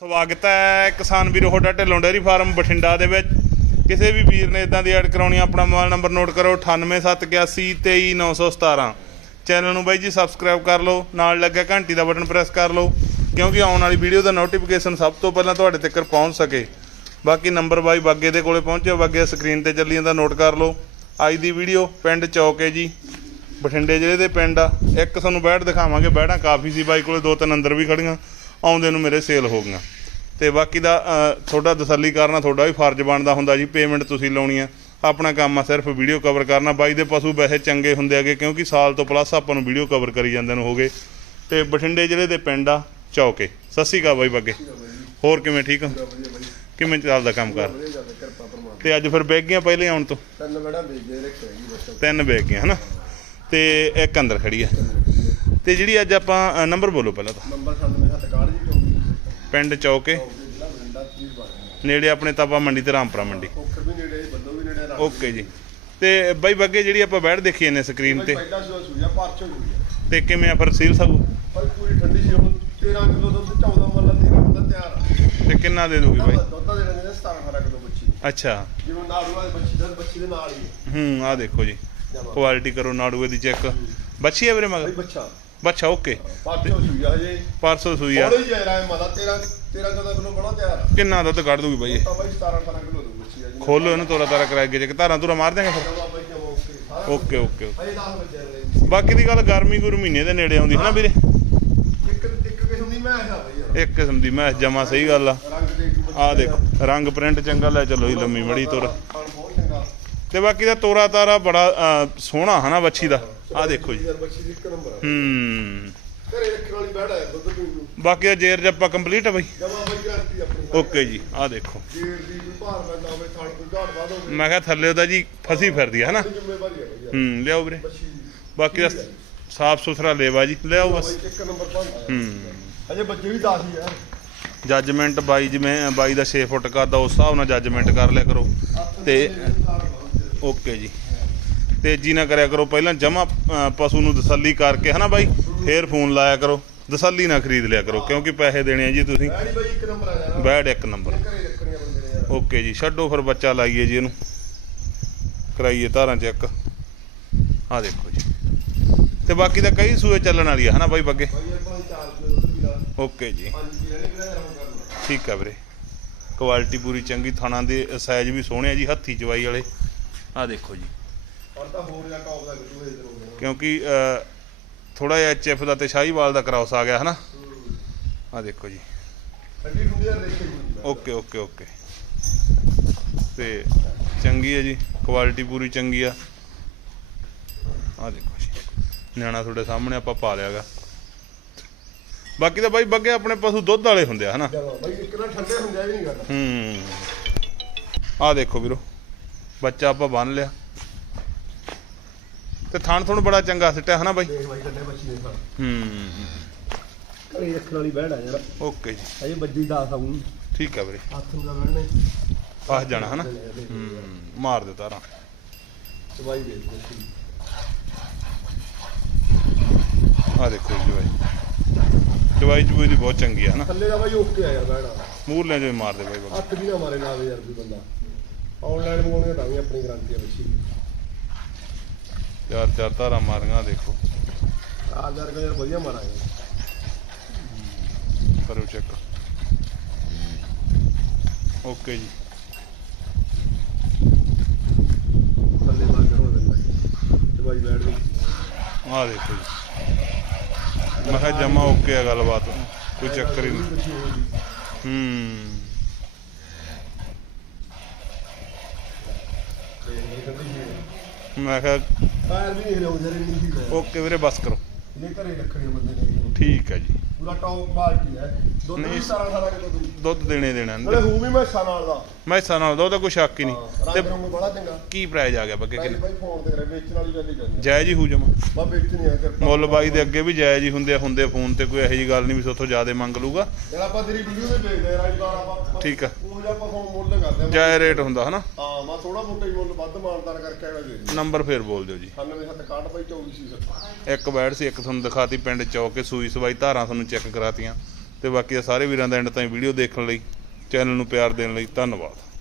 ਸਵਾਗਤ ਹੈ ਕਿਸਾਨ ਵੀਰੋ ਤੁਹਾਡਾ ਢਿੱਲੋਂ ਡੇਅਰੀ ਫਾਰਮ ਬਠਿੰਡਾ ਦੇ ਵਿੱਚ। ਕਿਸੇ ਵੀ ਵੀਰ ਨੇ ਇਦਾਂ ਦੀ ਐਡ ਕਰਾਉਣੀ ਆਪਣਾ ਮੋਬਾਈਲ ਨੰਬਰ ਨੋਟ ਕਰੋ 9871823917 ਚੈਨਲ ਨੂੰ ਬਾਈ ਜੀ ਸਬਸਕ੍ਰਾਈਬ ਕਰ ਲਓ, ਨਾਲ ਲੱਗਿਆ ਘੰਟੀ ਦਾ ਬਟਨ ਪ੍ਰੈਸ ਕਰ ਲਓ, ਕਿਉਂਕਿ ਆਉਣ ਵਾਲੀ ਵੀਡੀਓ ਦਾ ਨੋਟੀਫਿਕੇਸ਼ਨ ਸਭ ਤੋਂ ਪਹਿਲਾਂ ਤੁਹਾਡੇ ਤੱਕ ਪਹੁੰਚ ਸਕੇ। ਬਾਕੀ ਨੰਬਰ ਬਾਈ ਬਾਗੇ ਦੇ ਕੋਲੇ ਪਹੁੰਚਿਆ ਬਾਗੇ ਸਕਰੀਨ ਤੇ ਚੱਲੀ ਜਾਂਦਾ ਨੋਟ ਕਰ ਲਓ। ਅੱਜ ਦੀ ਵੀਡੀਓ ਪਿੰਡ ਚੌਕ ਚੌਕੇ ਜੀ, ਬਠਿੰਡੇ ਜ਼ਿਲ੍ਹੇ ਦੇ ਪਿੰਡ ਆ। ਇੱਕ ਤੁਹਾਨੂੰ ਬੈਠ ਦਿਖਾਵਾਂਗੇ, ਬੈਠਾਂ ਕਾਫੀ ਸੀ ਬਾਈ ਕੋਲੇ, ਦੋ ਤਿੰਨ ਅੰਦਰ ਵੀ ਖੜੀਆਂ। ਆਉਂਦੇ ਨੂੰ ਮੇਰੇ ਸੇਲ ਹੋ ਗਈਆਂ। ਤੇ ਬਾਕੀ ਦਾ ਤੁਹਾਡਾ ਤਸੱਲੀ ਕਰਨਾ ਤੁਹਾਡਾ ਵੀ ਫਰਜ਼ ਬਣਦਾ ਹੁੰਦਾ ਜੀ ਪੇਮੈਂਟ ਤੁਸੀਂ ਲਾਉਣੀ ਆ। ਆਪਣਾ ਕੰਮ ਆ ਸਿਰਫ ਵੀਡੀਓ ਕਵਰ ਕਰਨਾ। ਬਾਈ ਦੇ ਪਸ਼ੂ ਵੈਸੇ ਚੰਗੇ ਹੁੰਦੇ ਆਗੇ ਕਿਉਂਕਿ ਸਾਲ ਤੋਂ ਪਲੱਸ ਆਪਾਂ ਨੂੰ ਵੀਡੀਓ ਕਵਰ ਕਰੀ ਜਾਂਦੇ ਨੂੰ ਹੋ ਗਏ। ਤੇ ਬਠਿੰਡੇ ਜ਼ਿਲ੍ਹੇ ਦੇ ਪਿੰਡ ਆ ਚੌਕੇ। ਸਤਿ ਸ਼੍ਰੀ ਅਕਾਲ ਬਾਈ ਬੱਗੇ। ਹੋਰ ਕਿਵੇਂ ਠੀਕ ਹੋ? ਕਿਵੇਂ ਚੱਲਦਾ ਕੰਮ ਕਰ? ਤੇ ਅੱਜ ਫਿਰ ਬੈਗ ਗਈਆਂ ਪਹਿਲੇ ਆਉਣ ਤੋਂ? ਤਿੰਨ ਬੜਾ ਵੇਚਦੇ ਰੱਖਿਆ ਤਿੰਨ ਬੈਗ ਗਈਆਂ ਹਨਾ? ਤੇ ਇੱਕ ਅੰਦਰ ਖੜੀ ਆ। ਤੇ ਜਿਹੜੀ ਅੱਜ ਆਪਾਂ ਨੰਬਰ ਬੋਲੋ ਪਹਿਲਾਂ ਤਾਂ। ਨੰਬਰ 9761 ਜੀ ਪਿੰਡ ਚੌਕੇ। ਨੇੜੇ ਆਪਣੇ ਤਾਪਾ ਮੰਡੀ ਤੇ ਰਾਮਪੁਰਾ ਮੰਡੀ। ਓਕੇ ਜੀ। ਤੇ ਬਾਈ ਬੱਗੇ ਜਿਹੜੀ ਆਪਾਂ ਬੈਠ ਦੇਖੀ ਨੇ ਸਕਰੀਨ ਤੇ। ਤੇ ਕਿਵੇਂ ਆ ਫਿਰ ਸੀਲ ਸਭ? ਪਰ ਠੰਡੀ ਸੀ ਹੁਣ 13 ਕਿਲੋ ਦੁੱਧ 14 ਮੱਲਾ 13 ਮੱਲਾ ਤਿਆਰ ਤੇ ਕਿੰਨਾ ਦੇ ਦੋਗੀ ਬਾਈ? ਦੁੱਧ ਦੇ ਨੇ 17 18 ਕਿਲੋ ਬੱਚੀ ਅੱਛਾ। ਜਿਵੇਂ ਨਾੜੂ ਵਾਲੀ ਬੱਚੀ ਦਾ ਬੱਚੀ ਦੇ ਨਾਲ ਹੀ ਹੂੰ ਆ ਦੇਖੋ ਜੀ। ਕੁਆਲਿਟੀ ਕਰੋ ਨਾੜੂਏ ਦੀ ਚੈੱਕ। ਬੱਚੀ ਹੈ ਵੀਰੇ ਮਗਰ? ਬੱਚਾ। ਬੱਚਾ ਓਕੇ ਪਾਰਚੋ ਸੂਆ ਹਜੇ। ਪਰਸੋਂ ਸੂਈ ਆ। ਥੋੜੇ ਜਿਹਾ ਰਾਏ ਮੱਲਾ 13 13 14 ਕਿਲੋ ਬੜਾ ਤਿਆਰ ਆ। ਕਿੰਨਾ ਦੁੱਧ ਕੱਢ ਦੂਗੀ ਬਾਈ ਇਹ? ਤਾਂ ਬਈ 17 18 ਕਿਲੋ ਦੂ ਬੱਚੀ ਆ ਜੀ। ਖੋਲੋ ਇਹਨੂੰ ਤੋਰਾ ਤਾਰਾ ਕਰਾ ਕੇ ਜੇ ਧਾਰਾਂ ਧੂਰਾ ਮਾਰ ਦਿਆਂਗੇ ਫਿਰ? ਜਮਾ ਬਈ ਜਮਾ ਓਕੇ ਸਾਰਾ ਓਕੇ ਓਕੇ ਓਕੇ। ਹਜੇ 10 ਬੱਚੇ ਰਹੇ ਬਾਕੀ ਦੀ ਗੱਲ ਗਰਮੀ ਗੁਰੂ ਮਹੀਨੇ ਦੇ ਨੇੜੇ ਆਉਂਦੀ ਹੈ। ਨਾ ਵੀਰੇ? ਇੱਕ ਇੱਕ ਕਿਸਮ ਦੀ ਮੈਂ ਆ ਬਈ ਯਾਰ। ਇੱਕ ਕਿਸਮ ਦੀ ਮੈਂ ਜਮਾ ਸਹੀ ਗੱਲ ਆ। ਰੰਗ ਦੇ ਆ ਦੇਖੋ ਰੰਗ ਪ੍ਰਿੰਟ ਚੰਗਾ ਲੈ ਚੱਲੋ ਜੀ ਲੰਮੀ ਮੜੀ ਤੋਰ। ਬਹੁਤ ਤੇ ਬਾਕੀ ਦਾ ਤੋਰਾ ਤਾਰਾ ਬੜਾ ਸੋਹਣਾ ਹਨਾ ਬੱਚੀ ਦਾ। ਆ ਦੇਖੋ ਜੀ। ਹੂੰ। ਘਰੇ ਰੱਖਣ ਵਾਲੀ ਬੈੜ ਹੈ ਦੁੱਧ ਪੀਣ ਨੂੰ। ਬਾਕੀ ਦਾ ਜੇਰ ਜੱਪਾ ਕੰਪਲੀਟ ਹੈ ਬਾਈ? ਓਕੇ ਜੀ ਆ ਦੇਖੋ। ਮੈਂ ਕਿਹਾ ਥੱਲੇ ਉਹਦਾ ਜੀ ਫਸੀ ਫਿਰਦੀ ਹੈ ਹਨਾ? ਹੈ ਲਿਆਓ ਵੀਰੇ। ਬਾਕੀ ਦਾ ਸਾਫ਼ ਸੁਥਰਾ ਲੇਵਾ ਜੀ ਲਿਆਓ ਬਸ। ਬਈ ਇੱਕ ਨੰਬਰ ਭਾਂਡਾ ਹੂੰ। ਅਜੇ ਬੱਚੇ ਵੀ 10 ਹੀ ਯਾਰ ਜੱਜਮੈਂਟ ਬਾਈ ਜਿਵੇਂ ਬਾਈ ਦਾ 6 ਫੁੱਟ ਕਰਦਾ ਉਸ ਹਿਸਾਬ ਨਾਲ ਜੱਜਮੈਂਟ ਕਰ ਲਿਆ ਕਰੋ। ਤੇ ਓਕੇ ਜੀ। ਤੇਜ਼ੀ ਨਾ ਕਰਿਆ ਕਰੋ ਪਹਿਲਾਂ ਜਮਾ ਪਸ਼ੂ ਨੂੰ ਤਸੱਲੀ ਕਰਕੇ ਹਨਾ ਬਾਈ? ਫੇਰ ਫੋਨ ਲਾਇਆ ਕਰੋ। ਤਸੱਲੀ ਨਾ ਖਰੀਦ ਲਿਆ ਕਰੋ ਕਿਉਂਕਿ ਪੈਸੇ ਦੇਣੇ ਆ ਜੀ ਤੁਸੀਂ। ਬੈਡ ਇੱਕ ਨੰਬਰ ਓਕੇ ਜੀ ਛੱਡੋ ਫਿਰ ਬੱਚਾ ਲਾਈਏ ਜੀ ਇਹਨੂੰ। ਕਰਾਈਏ ਧਾਰਾਂ ਚੈੱਕ। ਆ ਦੇਖੋ ਜੀ। ਤੇ ਬਾਕੀ ਤਾਂ ਕਈ ਸੂਏ ਚੱਲਣ ਵਾਲੀ ਆ ਹਨਾ ਬਾਈ ਬੱਗੇ? ਬਈ ਯਾਰ ਭਾਈ 4 ਕਿਲੋ ਦੁੱਧ ਪੀਲਾ ਓਕੇ ਜੀ। 5 ਕਿਲੋ ਨਹੀਂ ਕਿਹੜਾ ਰਹਾ ਕਰਨਾ ਠੀਕ ਆ ਵੀਰੇ। ਕੁਆਲਿਟੀ ਪੂਰੀ ਚੰਗੀ ਥਾਣਾ ਦੇ ਸਾਈਜ਼ ਵੀ ਸੋਹਣੇ ਆ ਜੀ ਹੱਥੀ ਚਵਾਈ ਵਾਲੇ। ਆ ਦੇਖੋ ਜੀ। ਪਰ ਤਾਂ ਹੋਰ ਜਾਂ ਟੌਪ ਦਾ ਕਿਤੋਂ ਇਹ ਦਿਨ ਕਿਉਂਕਿ ਥੋੜਾ ਜਿਹਾ ਐਚਐਫ ਦਾ ਤੇ ਸ਼ਾਹੀਵਾਲ ਦਾ ਕ੍ਰਾਸ ਆ ਗਿਆ ਹਨਾ? ਆ ਦੇਖੋ ਜੀ। ਠੰਡੀ ਹੁੰਦੀ ਆ ਰੇਸ਼ੇ ਓਕੇ ਓਕੇ ਓਕੇ। ਤੇ ਚੰਗੀ ਹੈ ਜੀ ਕੁਆਲਿਟੀ ਪੂਰੀ ਚੰਗੀ ਆ। ਆ ਦੇਖੋ ਜੀ। ਨਿਆਣਾ ਤੁਹਾਡੇ ਸਾਹਮਣੇ ਆਪਾਂ ਪਾ ਲਿਆਗਾ। ਬਾਕੀ ਤਾਂ ਬਾਈ ਬੱਗੇ ਆਪਣੇ ਪਸ਼ੂ ਦੁੱਧ ਵਾਲੇ ਹੁੰਦੇ ਆ ਹਨਾ? ਬਈ ਇੱਕ ਨਾ ਠੰਡੇ ਹੁੰਦੇ ਆ ਵੀ ਨਹੀਂ ਗੱਲ। ਹੂੰ। ਆ ਦੇਖੋ ਵੀਰੋ। ਬੱਚਾ ਆਪਾਂ ਬੰਨ ਲਿਆ। ਤੇ ਥਣ ਥਣ ਬੜਾ ਚੰਗਾ ਸਿੱਟਿਆ ਹਨਾ ਬਾਈ? ਦੇਖ ਬਾਈ ਕੱਲੇ ਬੱਚੀ ਦੇ ਸਾਹ ਹੂੰ ਘਰੇ ਰੱਖਣ ਵਾਲੀ ਬੈੜ ਆ ਯਾਰ। ਓਕੇ ਜੀ। ਅਜੇ ਬੱਜੀ ਦਾ ਆਉਂ ਠੀਕ ਆ ਵੀਰੇ। ਹੱਥ ਨੂੰ ਫਸ ਜਾਣਾ ਹਨਾ? ਹੂੰ ਮਾਰ ਦੇ ਤਾਰਾਂ। ਦਵਾਈ ਦੇ ਦਿੱਤੀ ਆ ਦੇਖੋ ਜੀ ਬਾਈ ਦਵਾਈ ਚੂਈ ਦੀ ਬਹੁਤ ਚੰਗੀ ਆ ਹਨਾ? ਥੱਲੇ ਦਾ ਬਾਈ ਓਕੇ ਆ ਯਾਰ ਬੈੜਾ ਮੂਰਲੇ ਜੋ ਮਾਰ ਦੇ ਬਾਈ ਬਾਬਾ। ਹੱਥ ਵੀ ਨਾ ਮਾਰੇ ਨਾ ਯਾਰ ਕੋਈ ਬੰਦਾ। ਆਨਲਾਈਨ ਮੰਗਾਉਣੇ ਤਾਂ ਵੀ ਆਪਣੀ ਗਾਰੰਟੀ ਆ ਬੱਚੀ ਚਾਰ ਚਾਰ ਤਾਰਾਂ ਮਾਰੀਆਂ ਆਹ ਦੇਖੋ। ਆ ਯਾਰ ਕਾ ਯਾਰ ਵਧੀਆ ਮਾਰਾਂਗੇ। ਕਰੋ ਚੈੱਕ ਓਕੇ ਜੀ। ਥੱਲੇ ਬਾਹਰ ਹੋ ਜਾਂਦਾ ਦਵਾਈ ਬੈੜ ਦੀ ਆ ਦੇਖੋ ਜੀ। ਮੈਂ ਕਿਹਾ ਜਮਾ ਓਕੇ ਆ ਗੱਲਬਾਤ। ਕੋਈ ਚੱਕਰ ਹੀ ਨਹੀਂ। ਬੱਚੀ। ਹੂੰ ਤੇ ਇਹ ਗੱਡੀ ਜੀ ਮੈਂ ਕਿਹਾ ਟਾਇਰ ਵੀ ਨਹੀਂ ਰਹੋ ਜਰੇ ਨਹੀਂ ਸੀ ਓਕੇ ਵੀਰੇ ਬਸ ਕਰੋ। ਇਹ ਘਰੇ ਰੱਖਣੇ ਬੰਦੇ ਨੇ। ਠੀਕ ਹੈ ਜੀ। ਪੂਰਾ ਟੌਪ ਬਾਲਟੀ ਹੈ। ਦੁੱਧ ਨਹੀਂ। ਵੀ ਸਾਰਾ ਸਾਰਾ ਕਿਲੋ ਦੂ ਦੁੱਧ ਦੇਣੇ ਦੇਣਾ ਨਾਲੇ ਹੂ ਵੀ ਮੈਂ ਨਾਲ ਦਾ। ਮੈਸਾਂ ਨਾਲ ਦਾ ਕੋਈ ਸ਼ੱਕ ਹੀ ਨਹੀਂ। ਤੇ ਰੰਗ ਬੜਾ ਚੰਗਾ। ਕੀ ਪ੍ਰਾਈਜ਼ ਆ ਗਿਆ ਬੱਗੇ ਕਿੰਨੇ ਬਾਈ ਫੋਨ ਤੇ ਕਰੇ ਵੇਚਣ ਵਾਲੀ ਗੱਲ ਹੀ ਕਰਨੀ ਜਾਇਜ਼ ਹੀ ਹੋ ਜਮਾ। ਬਾ ਵੇਚਣੀ ਆ ਕਿਰਪਾ ਮੁੱਲ ਬਾਈ ਦੇ ਅੱਗੇ ਵੀ ਜਾਇਜ਼ ਹੀ ਹੁੰਦੇ ਆ ਹੁੰਦੇ ਫੋਨ ਤੇ ਕੋਈ ਇਹੋ ਜੀ ਗੱਲ ਨਹੀਂ ਵੀ ਸੋਥੋਂ ਜ਼ਿਆਦਾ ਮੰਗ ਲੂਗਾ ਜਿਹੜਾ ਆਪਾਂ ਤੇਰੀ ਵੀਡੀਓ ਤੇ ਦੇਖਦੇ ਆ ਰਾਜਦਾਰ ਆਪਾਂ ਠੀਕ ਆ। ਉਹ ਜਿਹਾ ਆਪਾਂ ਫੋਨ ਮੁੱਲ ਕਰਦੇ ਆ। ਜਾਇਜ਼ ਰੇਟ ਹੁੰਦਾ ਹਨਾ? ਹਾਂ ਮੈਂ ਥੋੜਾ ਮੋਟਾ ਹੀ ਮੁੱਲ ਵੱਧ ਮਾਨਦਾਰ ਕਰਕੇ ਆਇਆ ਜੀ। ਨੰਬਰ ਫੇਰ ਬੋਲ ਦਿਓ ਜੀ। 9761 ਬਾਈ 24 ਸੀ ਸਰ ਇੱਕ ਬੈਡ ਸੀ ਇੱਕ ਤੁਹਾਨੂੰ ਦਿਖਾਤੀ ਪਿੰਡ ਚੌਕ ਕੇ ਸੂਈ ਸਵਾਈ ਧਾਰਾਂ ਤੁਹਾਨੂੰ ਚੈੱਕ ਕਰਾਤੀਆਂ। ਤੇ ਬਾਕੀ ਆ ਸਾਰੇ ਵੀਰਾਂ ਦਾ ਐਂਡ ਤਾਈਂ ਵੀਡੀਓ ਦੇਖਣ ਲਈ ਚੈਨਲ ਨੂੰ ਪਿਆਰ ਦੇਣ ਲਈ ਧੰਨਵਾਦ।